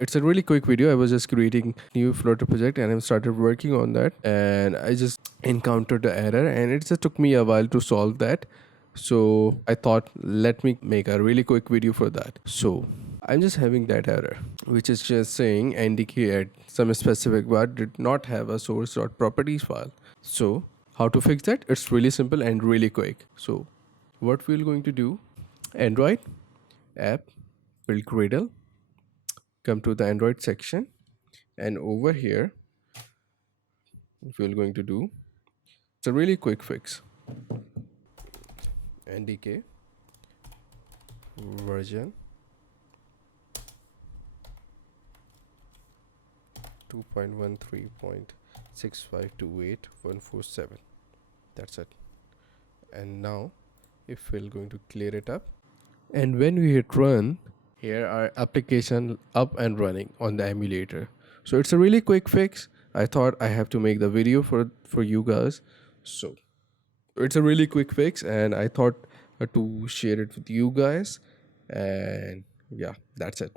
It's a really quick video. I was just creating new Flutter project and I started working on that, and I just encountered the error and it just took me a while to solve that. So I thought, let me make a really quick video for that. So I'm just having that error, which is just saying NDK at some specific bar did not have a source.properties file. So how to fix that? It's really simple and really quick. So what we're going to do, Android app build Gradle, come to the Android section, and over here we're going to do, it's a really quick fix, NDK version 2.13.6528147. That's it. And now if we're going to clear it up, and when we hit run, here our application up and running on the emulator. So it's a really quick fix. I thought I have to make the video for you guys. So it's a really quick fix and I thought to share it with you guys. And yeah, that's it.